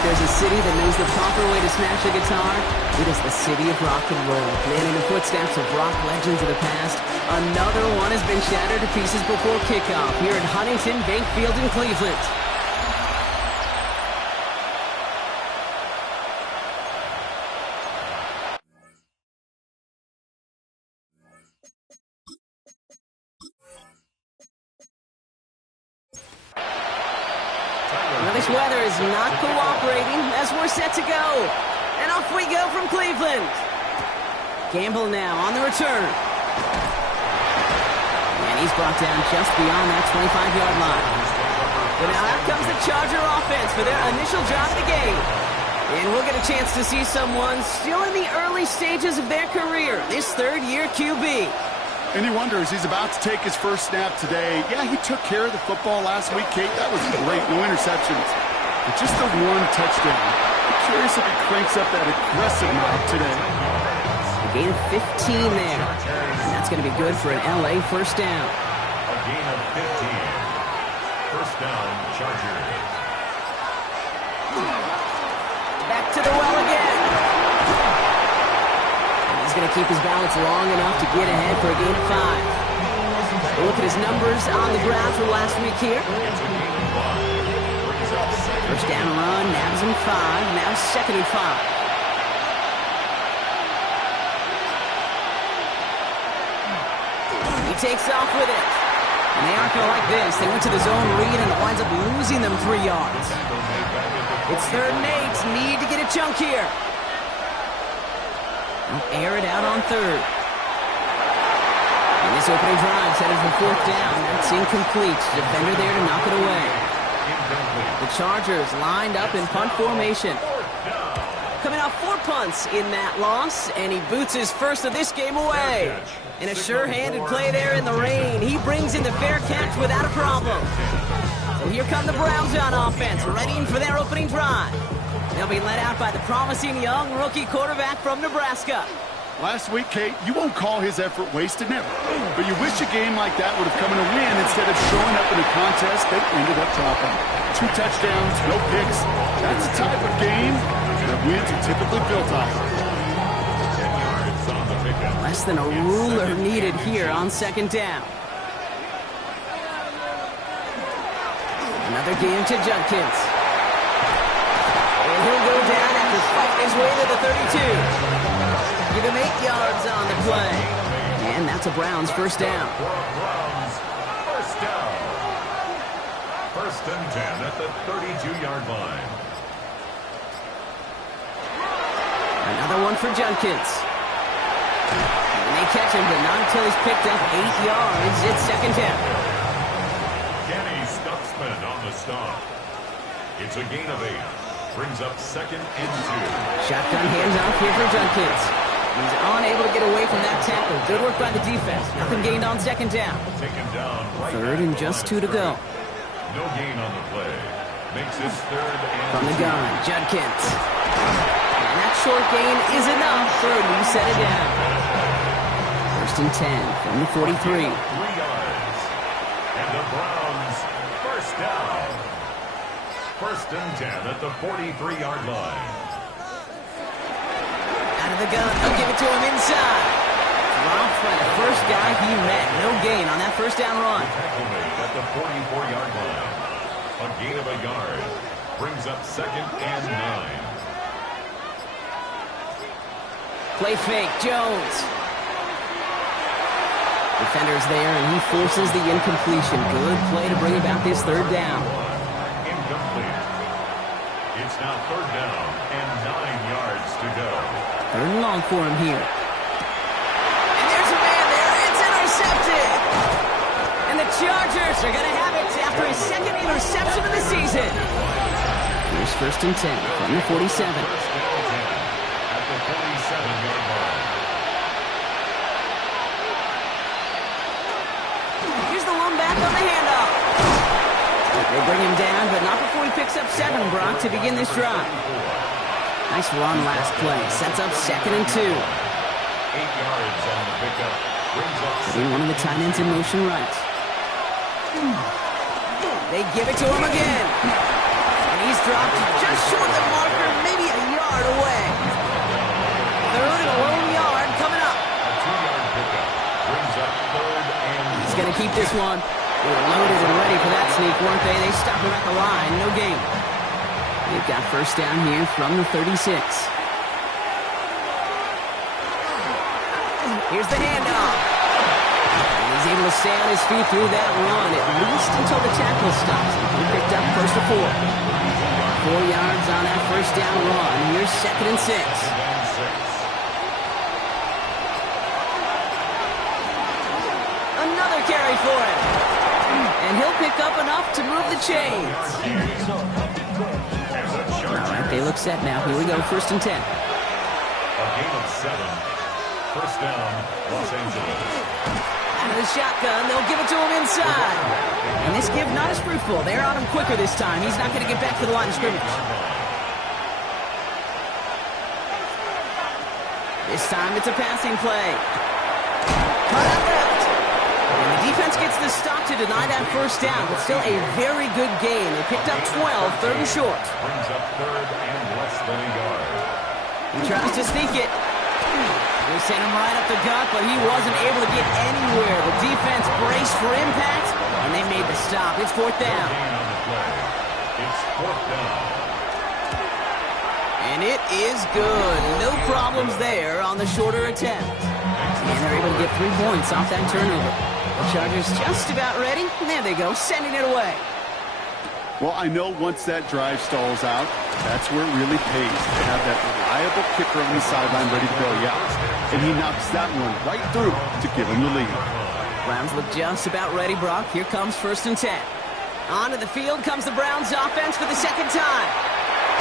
If there's a city that knows the proper way to smash a guitar, it is the city of rock and roll. And in the footsteps of rock legends of the past, another one has been shattered to pieces before kickoff here at Huntington Bank Field in Cleveland. Well, this weather is not cooperating as we're set to go. And off we go from Cleveland. Gamble now on the return. And he's brought down just beyond that 25-yard line. But now out comes the Charger offense for their initial drive of the game. And we'll get a chance to see someone still in the early stages of their career, this third-year QB. And he wonders, he's about to take his first snap today. Yeah, he took care of the football last week, Kate. That was great. No interceptions. But just the one touchdown. I'm curious if he cranks up that aggressive knob today. A gain of 15 there. And that's going to be good for an LA first down. A gain of 15. First down, Chargers. Back to the well again. He's going to keep his balance long enough to get ahead for a gain of 5. We'll look at his numbers on the ground from last week here. First down run, nabs him 5, now second and 5. He takes off with it. And they aren't going to like this. They went to the zone read and it winds up losing them 3 yards. It's 3rd and 8. Need to get a chunk here. They'll air it out on 3rd. And this opening drive headed for 4th down. That's incomplete. Defender there to knock it away. The Chargers lined up in punt formation. Coming off 4 punts in that loss, and he boots his first of this game away. And a sure-handed play there in the rain. He brings in the fair catch without a problem. So here come the Browns on offense, readying for their opening drive. They'll be led out by the promising young rookie quarterback from Nebraska. Last week, Kate, you won't call his effort wasted, never. But you wish a game like that would have come in a win instead of showing up in a contest that ended up dropping. 2 touchdowns, no picks. That's the type of game that wins are typically built on. Less than a ruler needed here on 2nd down. Another game to Judkins. And he'll go down after fighting his way to the 32. Give him 8 yards on the play. And that's a Browns first down. Browns first down. 1st and 10 at the 32-yard line. Another one for Judkins. And they catch him, but not until he's picked up 8 yards. It's 2nd down. Kenny Stutzman on the stop. It's a gain of 8. Brings up 2nd and 2. Shotgun handoff here for Judkins. He's unable to get away from that tackle. Good work by the defense. Nothing gained on 2nd down. Taken down right 3rd and just 2 to go. No gain on the play. Makes it 3rd and From the 2. gun, Judkins. And that short gain is enough for a new set it down. 1st and 10 from the 43. 3 yards. And the Browns first down. 1st and 10 at the 43-yard line. Out of the gun, they'll give it to him inside. Dropped by the first guy he met. No gain on that first down run. Tackle made at the 44-yard line. A gain of 1 yard. Brings up 2nd and 9. Play fake, Jones. Defender's there, and he forces the incompletion. Good play to bring about this 3rd down. Incomplete. It's now 3rd down and 9 yards to go. 3rd and long for him here. And there's a man there. It's intercepted. And the Chargers are going to have it after his 2nd interception of the season. Here's 1st and 10 from the 47. 1st and 10 at the 47-yard line. Here's the one back on the handoff. They bring him down, but not before he picks up 7, Brock, to begin this drive. Nice run last play. Sets up 2nd and 2. 8 yards on the pickup. Brings up Putting one of the tight ends in motion right. They give it to him again. And he's dropped just short of the marker, maybe a yard away. Third and a lone yard coming up. A 2-yard pickup brings up third and He's going to keep this one. They were loaded and ready for that sneak, weren't they? They stop him at the line. No gain. They've got first down here from the 36. Here's the handoff. And he's able to stay on his feet through that run, at least until the tackle stops. He picked up first to 4. 4 yards on that first down run. Here's second and 6. Another carry for him. And he'll pick up enough to move the chains. All right, they look set now. Here we go, first and 10. A gain of 7. First down, Los Angeles. Out of the shotgun, they'll give it to him inside. And this give not as fruitful. They're on him quicker this time. He's not going to get back to the line of scrimmage. This time it's a passing play. Cut out left. And the defense gets the stop to deny that first down, but still a very good game. They picked up 12, third and short. Brings up third and less than a yard. He tries to sneak it. They sent him right up the gut, but he wasn't able to get anywhere. The defense braced for impact, and they made the stop. It's fourth down. Gain on the play. It's fourth down. And it is good. No problems there on the shorter attempt. And they're able to get 3 points off that turnover. The Chargers just about ready. And there they go, sending it away. Well, I know once that drive stalls out, that's where it really pays to have that reliable kicker on the sideline ready to bail you out. And he knocks that one right through to give him the lead. Browns look just about ready, Brock. Here comes first and 10. Onto the field comes the Browns offense for the second time.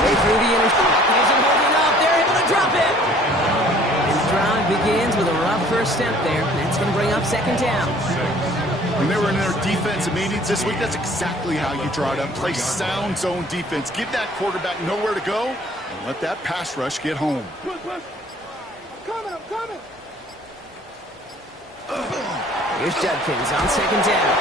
They threw the interception. He isn't holding up. They're able to drop it. And the drive begins with a rough first step there. That's going to bring up second down. When they were in their defensive meetings this week, that's exactly how you draw it up. Play sound zone defense. Give that quarterback nowhere to go, and let that pass rush get home. I'm coming. Here's Judkins on second down.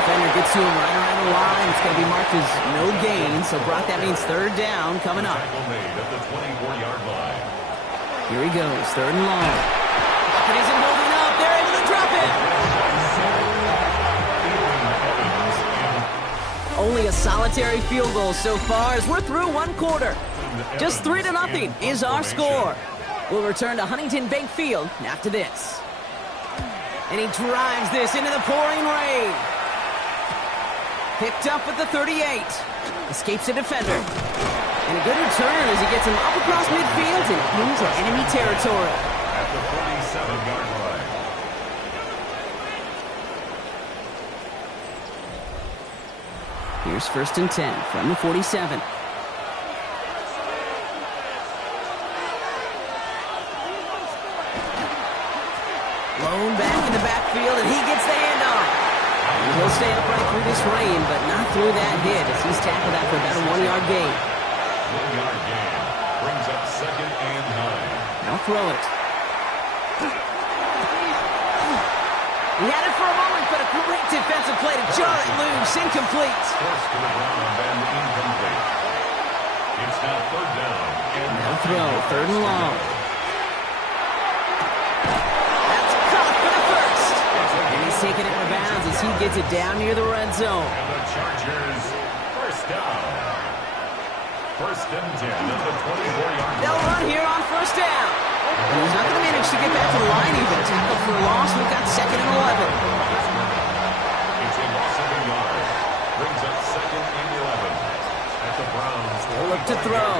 Defender gets to him right around the line. It's going to be marked as no gain, so Brock, that means third down coming up. Tackle made at the 24-yard line. Here he goes, third and long. And he's holding up. They're able to drop it. Only a solitary field goal so far as we're through one quarter. Just 3-0 is our score. We'll return to Huntington Bank Field after this. And he drives this into the pouring rain. Picked up at the 38. Escapes a defender. And a good return as he gets him up across midfield and into enemy territory. At the 47-yard line. Here's first and 10 from the 47. Blown back in the backfield, and he gets the handoff. And he'll stay upright through this rain, but not through that hit as he's tackled after about a 1-yard gain. 1-yard gain brings up second and 9. Now throw it. He had it for a moment, but a great defensive play to jar it loose. Incomplete. Forced to the ground and incomplete. It's now third down. And Now throw, third and long. That's caught for the first. And he's taken it out of bounds as he gets it down near the red zone. And the Chargers first down. First and 10 at the 24-yard line. They'll run here on first down. And he's not going to manage to get back to the line even. Tackled for loss. We've got second and 11. It's a loss of a yard. Brings up second and 11. At the Browns. They'll look to throw.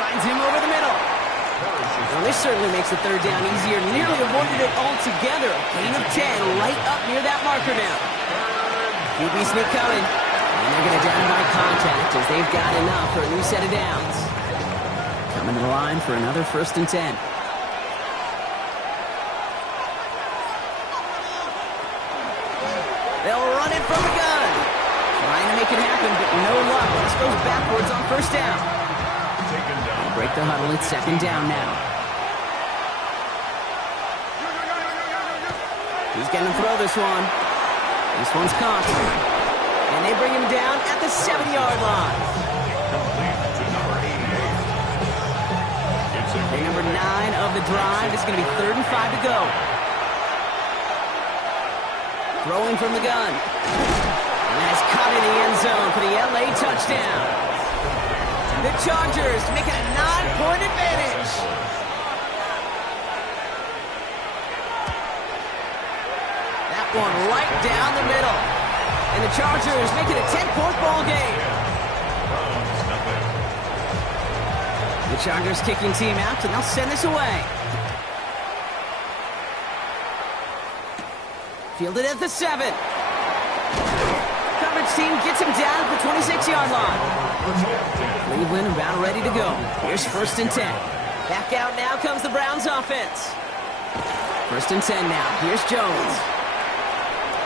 Finds him over the middle. Well, this certainly makes the third down easier. Nearly avoided it altogether. Gain of 10 right up near that marker now. QB sneak coming. And they're going to down by contact as they've got enough for a new set of downs. Coming to the line for another first and 10. They'll run it from the gun. Trying to make it happen, but no luck. This goes backwards on first down. Taken down. Break the huddle. It's second down now. He's going to throw this one. This one's caught. And they bring him down at the the 7-yard line. Complete to number 88. It's a And number 9 of the drive is going to be 3rd and 5 to go. Throwing from the gun. And that is caught in the end zone for the LA touchdown. The Chargers make it a 9-point advantage. That one right down the middle. And the Chargers make it a 10-point ball game. Browns, nothing. The Chargers kicking team out, and they'll send this away. Fielded at the 7. Coverage team gets him down at the 26-yard line. Cleveland about ready to go. Here's 1st and 10. Back out now comes the Browns offense. 1st and 10 now. Here's Jones.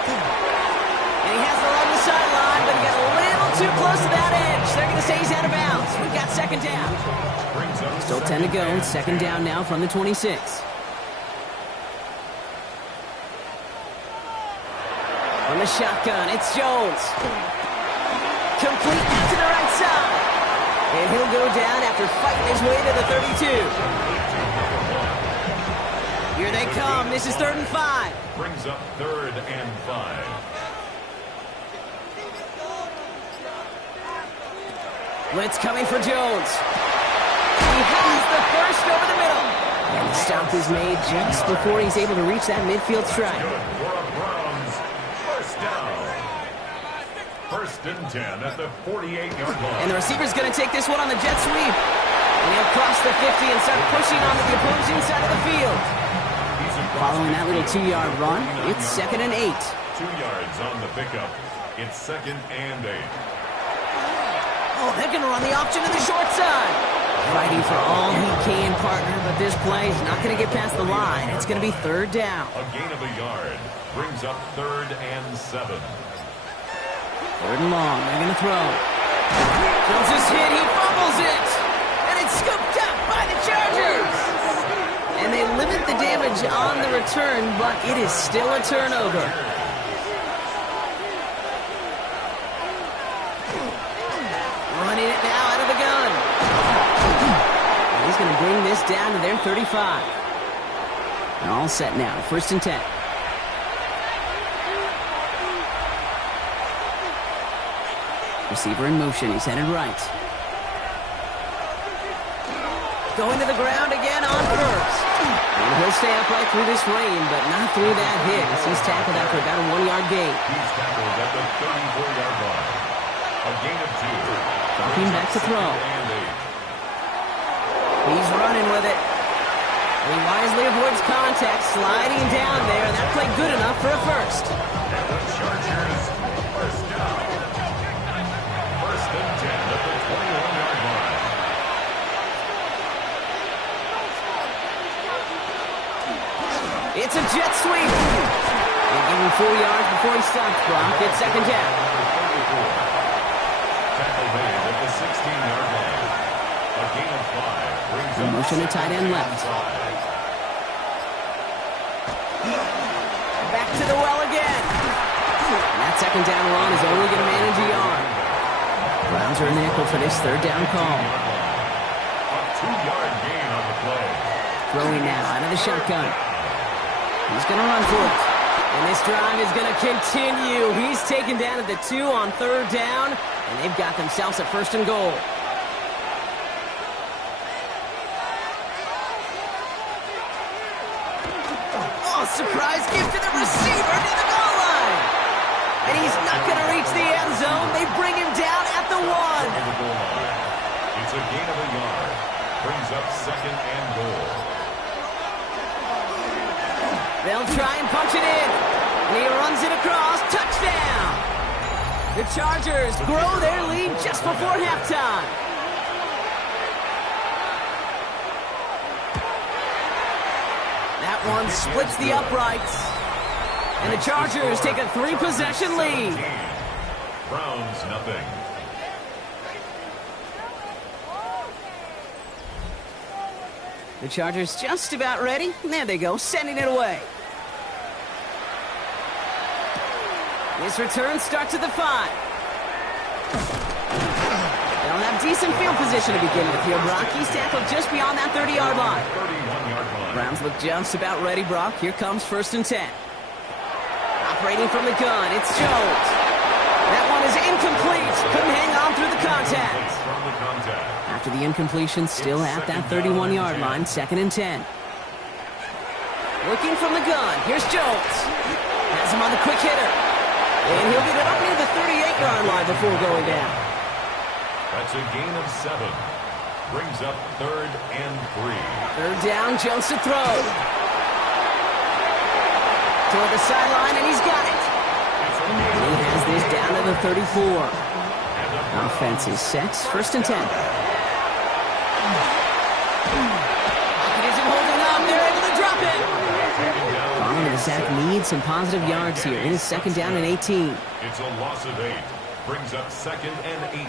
And he has it along the sideline, but he got a little too close to that edge. They're going to say he's out of bounds. We've got 2nd down. Still 10 to go. 2nd down now from the 26. From the shotgun, it's Jones. Complete out to the right side. And he'll go down after fighting his way to the 32. Here they come. This is 3rd and 5. Brings up 3rd and 5. Blitz coming for Jones. He has the first over the middle. And the stop is made just before he's able to reach that midfield strike. Good for a Browns. 1st down. 1st and 10 at the 48-yard line. And the receiver's going to take this one on the jet sweep. And he'll cross the 50 and start pushing onto the opposing side of the field. Following that little 2-yard run, it's 2nd and 8. 2 yards on the pickup. It's 2nd and 8. Oh, they're going to run the option to the short side. Fighting for all he can, partner, but this play is not going to get past the line. It's going to be 3rd down. A gain of a yard. Brings up 3rd and 7. 3rd and long. They're going to throw. Jones is hit. He fumbles it. And it's scooped up by the Chargers. And they limit the damage on the return, but it is still a turnover. Running it now out of the gun. And he's going to bring this down to their 35. And all set now. 1st and 10. Receiver in motion. He's headed right. Going to the ground again on 1st. And he'll stay upright through this rain, but not through that hit as he's tackled after about a 1-yard gain. He's tackled at the 34-yard line. A gain of 2. Dropping back to throw. He's running with it. He wisely avoids contact, sliding down there, and that played good enough for a 1st. And the Chargers, 1st down. 1st and 10 at the 21-yard line. It's a jet sweep. They give him 4 yards before he stops. Brock at 2nd down. Tackle made at the 16-yard line. A gain of 5 brings In up motion to tight end 2nd and left. 5. Back to the well again. And that 2nd down run is only going to manage a yard. Browns are in the nickel for this 3rd down call. A 2-yard gain on the play. Throwing now out of the shotgun. He's going to run for it. And this drive is going to continue. He's taken down at the 2 on 3rd down. And they've got themselves a 1st and goal. Oh, surprise gift to the receiver near the goal line. And he's not going to reach the end zone. They bring him down at the 1. Over the goal line. It's a gain of a yard. Brings up 2nd and goal. They'll try and punch it in. And he runs it across. Touchdown! The Chargers grow their lead just before halftime. That one splits the uprights. And the Chargers take a 3-possession lead. Browns, nothing. The Chargers just about ready. And there they go, sending it away. This return starts at the 5. They'll have decent field position to begin with here, Brock. He's tackled just beyond that 30-yard line. 31-yard line. Browns look just about ready, Brock. Here comes 1st and 10. Operating from the gun, it's Jones. That one is incomplete. Couldn't hang on through the contact. From the contact. After the incompletion, still at that 31-yard line, 2nd and 10. Looking from the gun, here's Jones. Has him on the quick hitter. And he'll get it up near the 38-yard line before going down. That's a gain of 7. Brings up 3rd and 3. 3rd down, Jones to throw. Toward the sideline, and he's got it. And he has this down to the 34. Offense is set. 1st and 10. Pocket isn't holding up. They're able to drop it. Following the sack needs some positive yards here. It is 2nd down and 18. It's a loss of 8. Brings up 2nd and 18.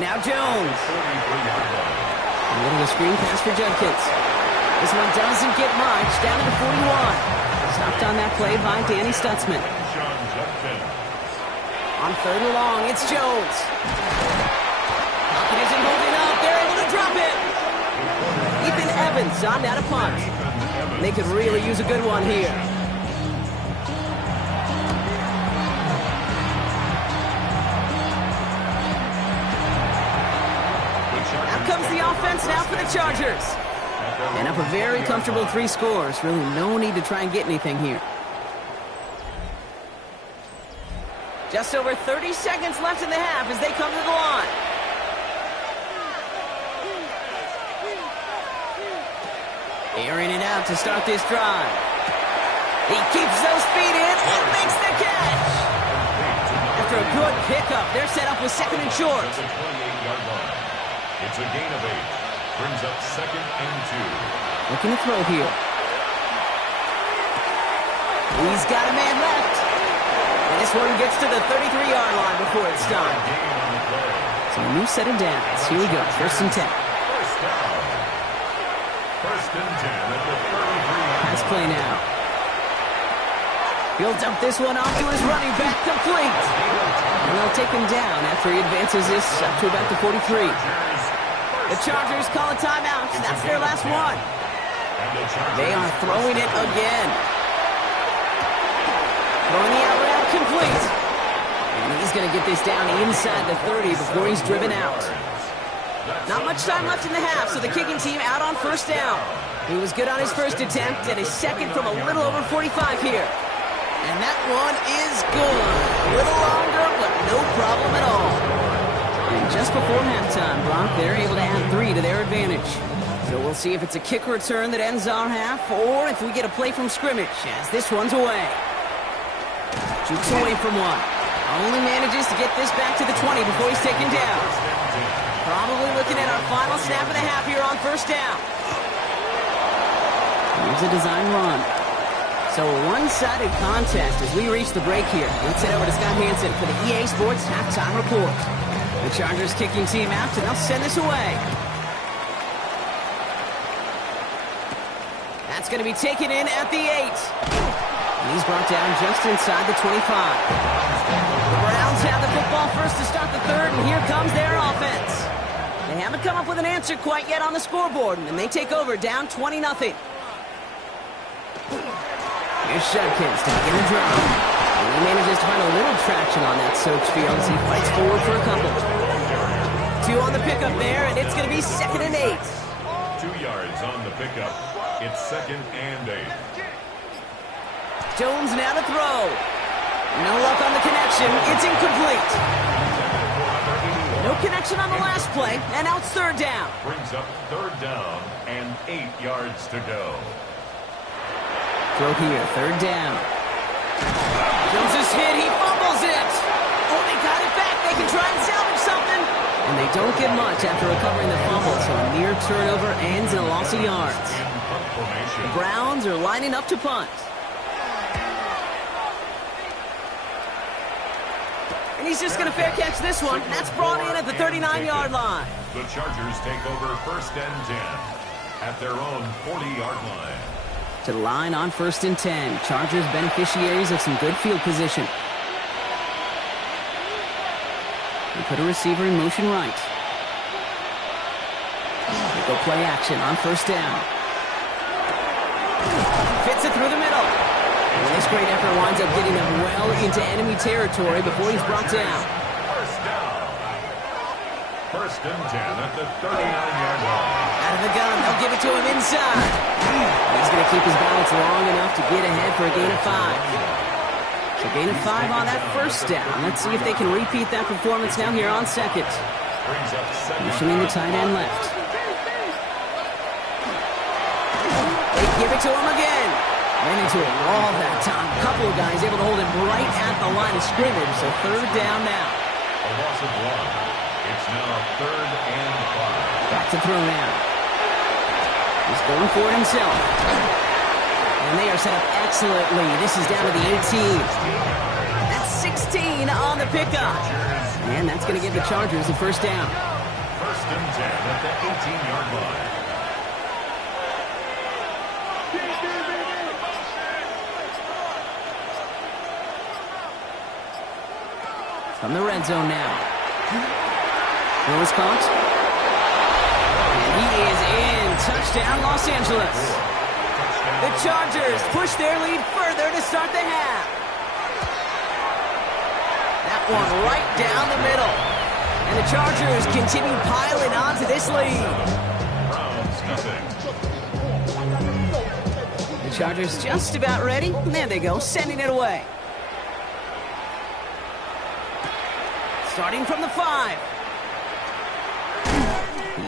Now Jones. 43-yard line. A little of a screen pass for Judkins. This one doesn't get much. Down to the 41. Stopped on that play by Danny Stutzman. Sean Judkins. On 3rd and long, it's Jones. Pocket isn't holding up. They're able to drop it. Ethan Evans on out of punt. They could really use a good one here. Out comes the offense now for the Chargers. And up a very comfortable 3 scores. Really no need to try and get anything here. Just over 30 seconds left in the half as they come to the line. Airing it out to start this drive. He keeps those feet in and makes the catch. After a good pickup, they're set up with 2nd and short. It's a 28-yard line. It's a gain of 8. Brings up 2nd and 2. Looking to throw here. He's got a man left. And this one gets to the 33-yard line before it's done. So a new set of downs. Here we go. 1st and 10. First down. 1st and 10 at the 33-yard Pass line. play now. He'll dump this one off to his running back, complete. And they'll take him down after he advances this up to about the 43. The Chargers call a timeout. That's their last one. They are throwing it again. Throwing the out route complete. And he's going to get this down inside the 30 before he's driven out. Not much time left in the half, so the kicking team out on 1st down. He was good on his 1st attempt and his 2nd from a little over 45 here. And that one is good. A little longer, but no problem at all. And just before halftime, Brock, they're able to add 3 to their advantage. So we'll see if it's a kick return that ends our half, or if we get a play from scrimmage, as this one's away. Jukes away from one. Only manages to get this back to the 20 before he's taken down. Probably looking at our final snap of the half here on 1st down. Here's a design run. So a one-sided contest as we reach the break here. Let's head over to Scott Hansen for the EA Sports Halftime Report. The Chargers kicking team out, and they'll send this away. That's going to be taken in at the 8. And he's brought down just inside the 25. The Browns have the football first to start the 3rd, and here comes their offense. They haven't come up with an answer quite yet on the scoreboard, and they take over down 20-0. Here's Judkins to begin the drive. And he manages to find a little traction on that soaked field as he fights forward for a couple. 2 on the pickup there, and it's going to be 2nd and 8. 2 yards on the pickup. It's 2nd and 8. Jones now to throw. No luck on the connection. It's incomplete. No connection on the last play, and now it's 3rd down. Brings up 3rd down and 8 yards to go. Throw here, 3rd down. Jones is hit, he fumbles it. Oh, they got it back. They can try and salvage something. And they don't get much after recovering the fumble, so a near turnover ends in a loss of yards. The Browns are lining up to punt. And he's just going to fair catch this one. That's brought in at the 39-yard line. The Chargers take over 1st and 10 at their own 40-yard line. To the line on 1st and 10. Chargers beneficiaries of some good field position. They put a receiver in motion right. They go play action on first down. Fits it through the middle. And this great effort winds up getting them well into enemy territory before he's brought down. First down. First and 10 at the 39-yard line. Out of the gun, they'll give it to him inside. He's going to keep his balance long enough to get ahead for a gain of 5. So gain of 5 on that first down. Let's see if they can repeat that performance now here on second. Brings up second. Motioning the tight end left. They give it to him again. Ran into a wall that time. A couple of guys able to hold him right at the line of scrimmage. So third down now. A loss of 1. It's now third and 5. Back to throw now. He's going for it himself. And they are set up excellently. This is down to the 18. That's 16 on the pickup. And that's going to give the Chargers the first down. First and 10 at the 18-yard line. From the red zone now. Will is caught. And he is in. Touchdown, Los Angeles. The Chargers push their lead further to start the half. That one right down the middle. And the Chargers continue piling on to this lead. Browns nothing. The Chargers just about ready. And there they go, sending it away. Starting from the 5.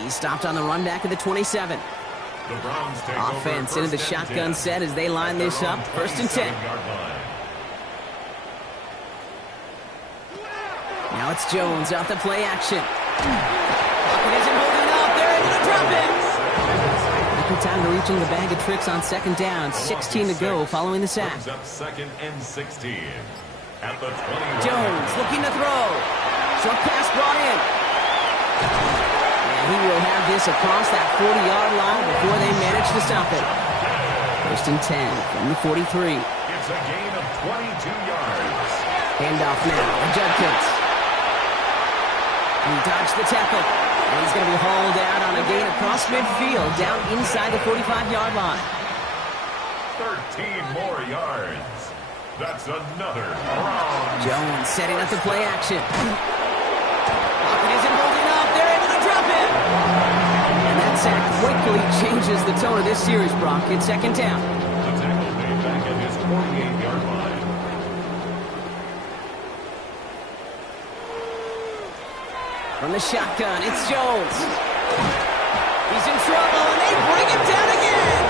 He stopped on the run back at the 27. The Browns take Offense over into the first and shotgun 10 set as they line this up. First and 10. 27-yard line. Now it's Jones out the play action. Pocket isn't holding up. They're able to drop it. After time to reach into the bag of tricks on second down. 16 to go following the sack. Brings up second and 16. At the 20. Jones looking to throw. Short pass brought in. And he will have this across that 40-yard line before they manage to stop it. First and 10 from the 43. It's a gain of 22 yards. Handoff now to Judkins. He dodged the tackle. And he's going to be hauled out on a gain across midfield down inside the 45-yard line. 13 more yards. That's another Browns. Jones setting up the play action. Pocket isn't holding up. They're able to drop it. And that sack quickly changes the tone of this series, Brock. It's second down. The tackle made back at his 48-yard line. From the shotgun, it's Jones. He's in trouble, and they bring him down again.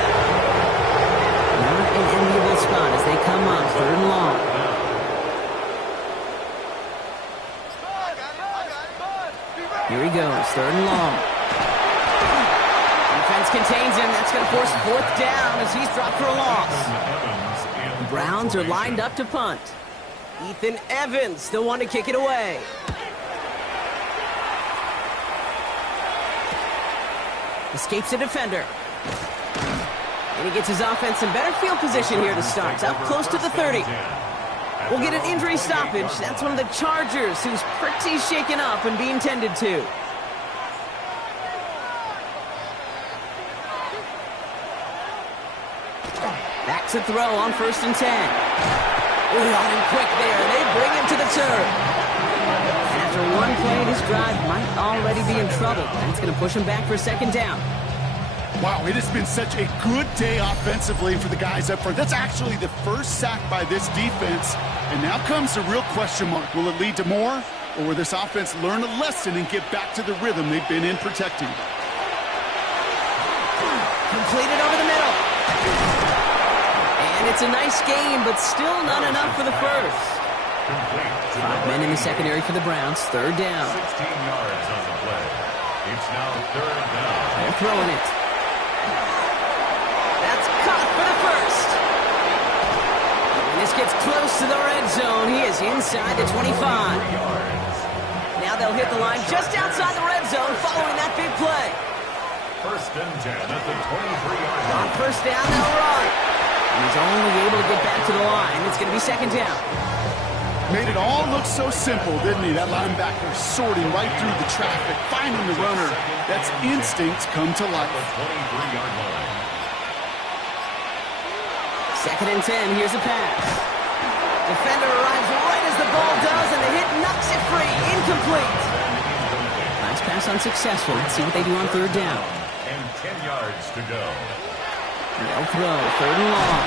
Not an enviable spot as they come up third and long. Here he goes, third and long. Defense contains him. That's going to force fourth down as he's dropped for a loss. The Browns are lined up to punt. Ethan Evans, the one to kick it away. Escapes a defender. And he gets his offense in better field position here to start. Up close to the 30. We'll get an injury stoppage. That's one of the Chargers who's pretty shaken up and being tended to. Back to throw on first and 10. Ooh, on him quick there. They bring him to the turn. And after one play, this drive might already be in trouble. And it's going to push him back for second down. Wow, it has been such a good day offensively for the guys up front. That's actually the first sack by this defense. And now comes the real question mark. Will it lead to more? Or will this offense learn a lesson and get back to the rhythm they've been in protecting? Completed over the middle. And it's a nice game, but still not enough for the first. 5 men in the secondary for the Browns. Third down. 16 yards on the play. It's now third down. They're throwing it. That's caught for the first. And this gets close to the red zone. He is inside the 25. Now they'll hit the line just outside the red zone following that big play. First and 10 at the 23-yard line. On first down, they'll run. And he's only able to get back to the line. It's going to be second down. Made it all look so simple, didn't he? That linebacker sorting right through the traffic, finding the runner. That's instinct come to life. 23-yard line. 2nd and 10, here's a pass. Defender arrives right as the ball does, and the hit knocks it free. Incomplete. Last pass unsuccessful. Let's see what they do on 3rd down. And 10 yards to go. They'll throw, 3rd and long.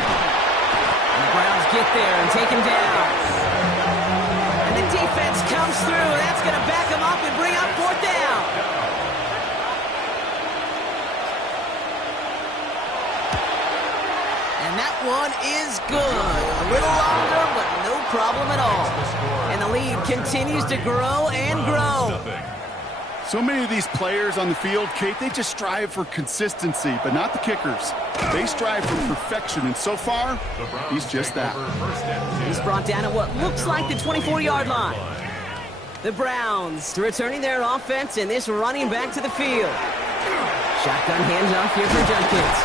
And the Browns get there and take him down. And the defense comes through. That's going to back him up and bring up 4th down. And that one is good. A little longer, but no problem at all. And the lead continues to grow and grow. So many of these players on the field, Kate, they just strive for consistency, but not the kickers. They strive for perfection, and so far, he's just that. He's brought down at what looks like the 24-yard line. The Browns returning their offense, and this running back to the field. Shotgun handoff here for Judkins.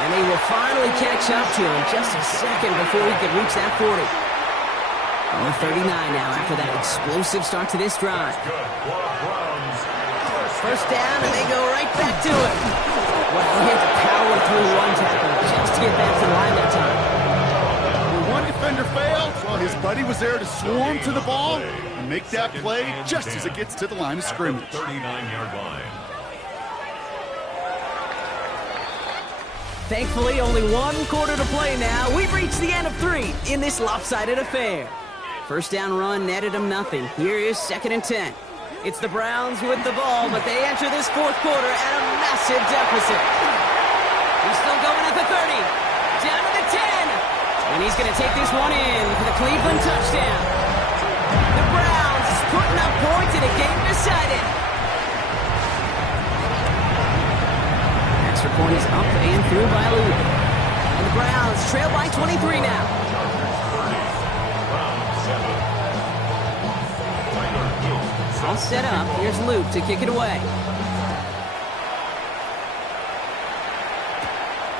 And they will finally catch up to him just a second before he could reach that 40. On 39 now after that explosive start to this drive. First down, and they go right back to it. Well, he had to power through one tackle just to get back to the line that time. When one defender failed, well, his buddy was there to swarm to the ball and make that play just as it gets to the line of scrimmage. 39-yard line. Thankfully, only 1 quarter to play now. We've reached the end of 3 in this lopsided affair. First down run netted him nothing. Here is 2nd and 10. It's the Browns with the ball, but they enter this 4th quarter at a massive deficit. He's still going at the 30. Down to the 10. And he's going to take this one in for the Cleveland touchdown. The Browns putting up points in a game decided. Extra point is up and through by Luke. And the Browns trail by 23 now. All set up. Here's Luke to kick it away.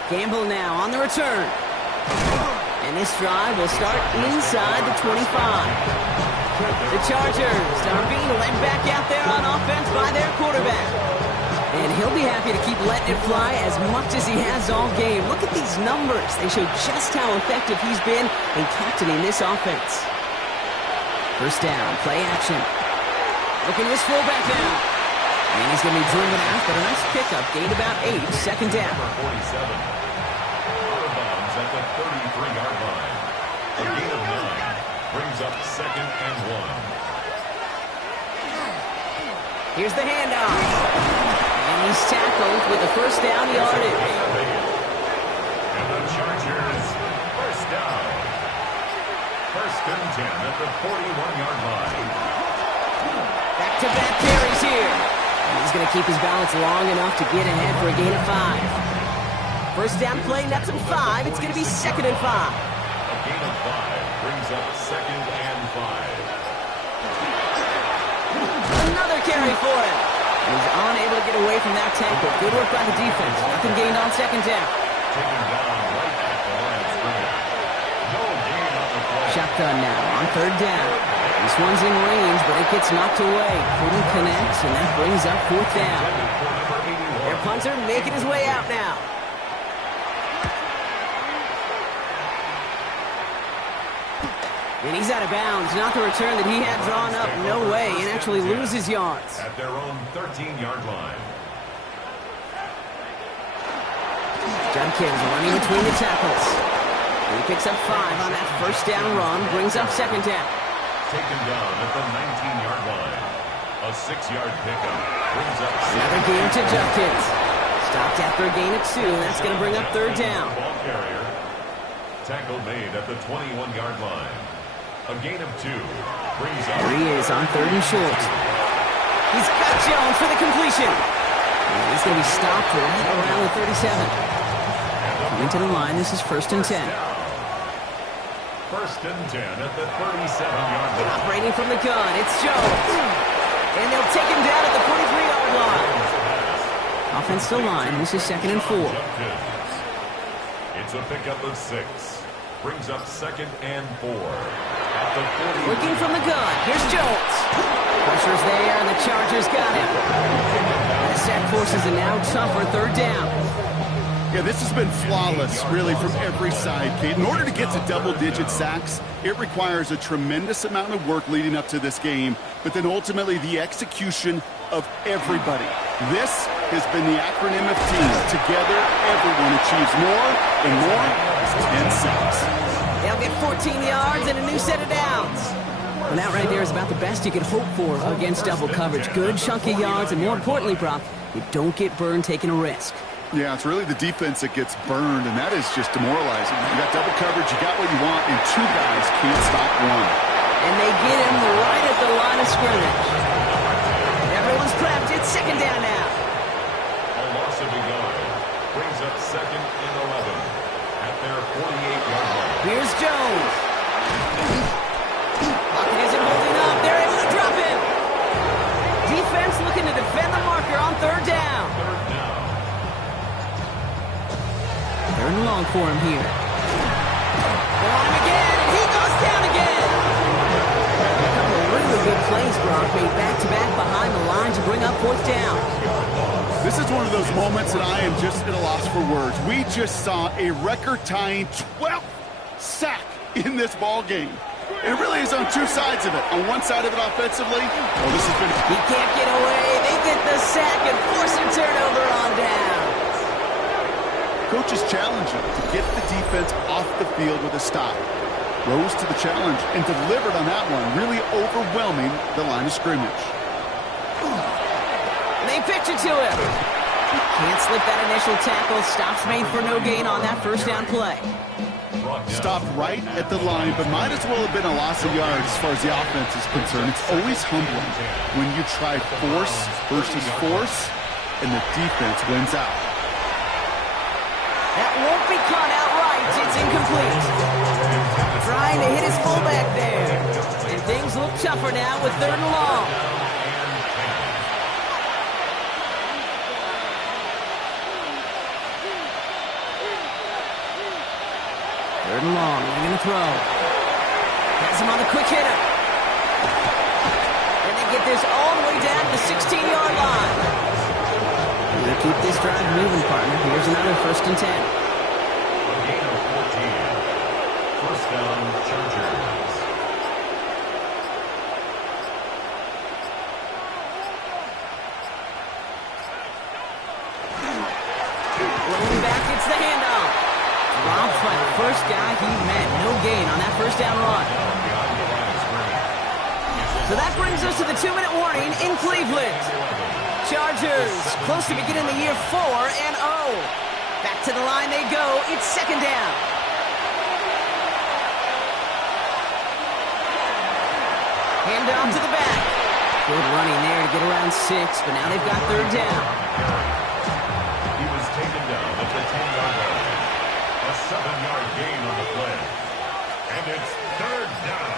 Gamble now on the return. And this drive will start inside the 25. The Chargers are being led back out there on offense by their quarterback. And he'll be happy to keep letting it fly as much as he has all game. Look at these numbers. They show just how effective he's been in captaining this offense. First down, play action. Looking at his fullback now. And he's going to be driven out, but a nice pickup. Gained about 8, 2nd down. Number 47. Out of bounds at the 33-yard line. A gain of 9 brings up 2nd and 1. Here's the handoff. And he's tackled with the first down yardage. And the Chargers, first down. 1st and 10 at the 41-yard line. Back-to-back carries here. And he's going to keep his balance long enough to get ahead for a gain of 5. First down play, nets him 5. It's going to be 2nd and 5. A gain of 5 brings up 2nd and 5. Another carry for him. And he's unable to get away from that tackle. Good work by the defense. Nothing gained on 2nd down. Taken down right at the line of scrimmage. No gain on the play. Shotgun now on 3rd down. This one's in range, but it gets knocked away. Couldn't connect, and that brings up 4th down. Their punter making his way out now. And he's out of bounds. Not the return that he had drawn up. No way, and actually loses yards. At their own 13-yard line. Judkins running between the tackles. He picks up 5 on that first down run. Brings up 2nd down. Taken down at the 19-yard line. A 6-yard pickup brings up Another gain to Judkins. Stopped after a gain of 2, and that's going to bring up 3rd down. ball carrier. Tackle made at the 21-yard line. A gain of 2 brings up. There he is on 3rd and short. He's got Jones for the completion. And he's going to be stopped right around the 37. Coming to the line, this is 1st and 10. 1st and 10 at the 37-yard line. Operating from the gun, it's Jones. And they'll take him down at the 43-yard line. Offensive line, this is 2nd and 4. It's a pickup of 6. Brings up 2nd and 4. At the 40. Looking from the gun. Here's Jones. Pressure's there, and the Chargers got him. And the sack forces a now tougher third down. Yeah, this has been flawless, really, from every side, Kate. In order to get to double-digit sacks, it requires a tremendous amount of work leading up to this game, but then ultimately the execution of everybody. This has been the acronym of team. Together, everyone achieves more, and more is 10 sacks. They'll get 14 yards and a new set of downs. Well, that right there is about the best you could hope for against double coverage. Good chunky yards, and more importantly, Brock, you don't get burned taking a risk. Yeah, it's really the defense that gets burned, and that is just demoralizing. You got double coverage, you got what you want, and two guys can't stop one. And they get him right at the line of scrimmage. Everyone's prepped. It's second down now. A loss of a yard brings up 2nd and 11 at their 48-yard line. Here's Jones. Pocket isn't holding up. They're able to drop it. Defense looking to defend the marker on third down. Third down. They're in long for him here. They're on him again, and he goes down again. A couple of really good plays, Brock, made back-to-back behind the line to bring up fourth down. This is one of those moments that I am just at a loss for words. We just saw a record-tying 12th sack in this ball game. It really is on two sides of it. On one side of it offensively, well, this has been... He can't get away. They get the sack and force a turnover on down. Coach's challenge to get the defense off the field with a stop. Rose to the challenge and delivered on that one, really overwhelming the line of scrimmage. They pitch it to him. He can't slip that initial tackle. Stops made for no gain on that first down play. Stopped right at the line, but might as well have been a loss of yards as far as the offense is concerned. It's always humbling when you try force versus force, and the defense wins out. That won't be caught outright. It's incomplete. Trying to hit his fullback there. And things look tougher now with third and long. Third and long. They're going to throw. Has him on the quick hitter. And they get this all the way down to the 16-yard line. They keep this drive moving, partner. Here's another 1st and 10. A gain of 14. First down, Chargers. Rolling back, it's the handoff. Dropped by the first guy he met. No gain on that first down run. So that brings us to the 2-minute warning in Cleveland. Chargers close to beginning the year 4-0. Back to the line they go. It's second down. Hand off to the back. Good running there to get around 6, but now they've got third down. He was taken down at the 10-yard line. A 7-yard gain on the play. And it's third down.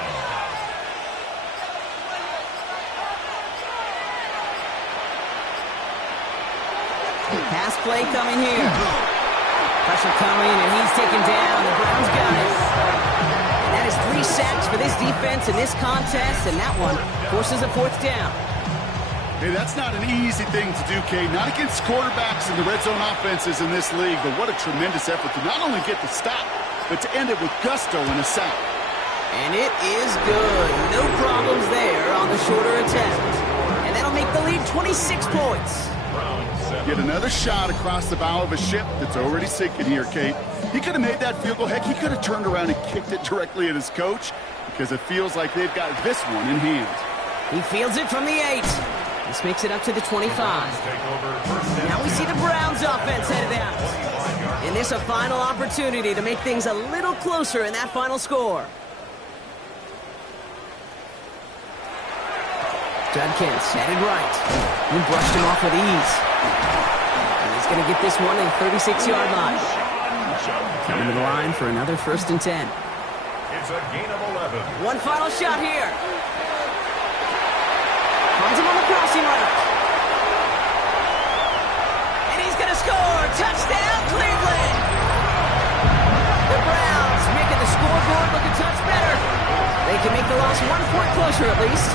Pass play coming here. Pressure coming, and he's taken down. The Browns got it. And that is 3 sacks for this defense in this contest, and that one forces a fourth down. Hey, that's not an easy thing to do, Kate. Not against quarterbacks and the red zone offenses in this league, but what a tremendous effort to not only get the stop, but to end it with gusto and a sack. And it is good. No problems there on the shorter attempt. And that'll make the lead 26 points. Get another shot across the bow of a ship that's already sinking here, Kate. He could have made that field goal. Heck, he could have turned around and kicked it directly at his coach because it feels like they've got this one in hand. He fields it from the 8. This makes it up to the 25. Now we see the Browns offense headed out. And this a final opportunity to make things a little closer in that final score. Judkins headed right. He brushed him off with ease. And he's going to get this one in the 36-yard line. Coming to the line for another 1st and 10. It's a gain of 11. One final shot here. Finds him on the crossing route. And he's going to score. Touchdown, Cleveland. The Browns making the scoreboard look a touch better. They They can make the loss 1 point closer at least.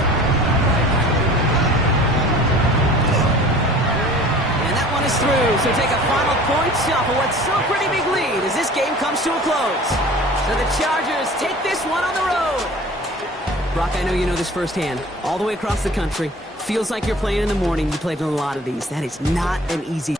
And that one is through, so take a final point off of what's still a pretty big lead as this game comes to a close. So the Chargers take this one on the road. Brock, I know you know this firsthand. All the way across the country. Feels like you're playing in the morning. You played in a lot of these. That is not an easy...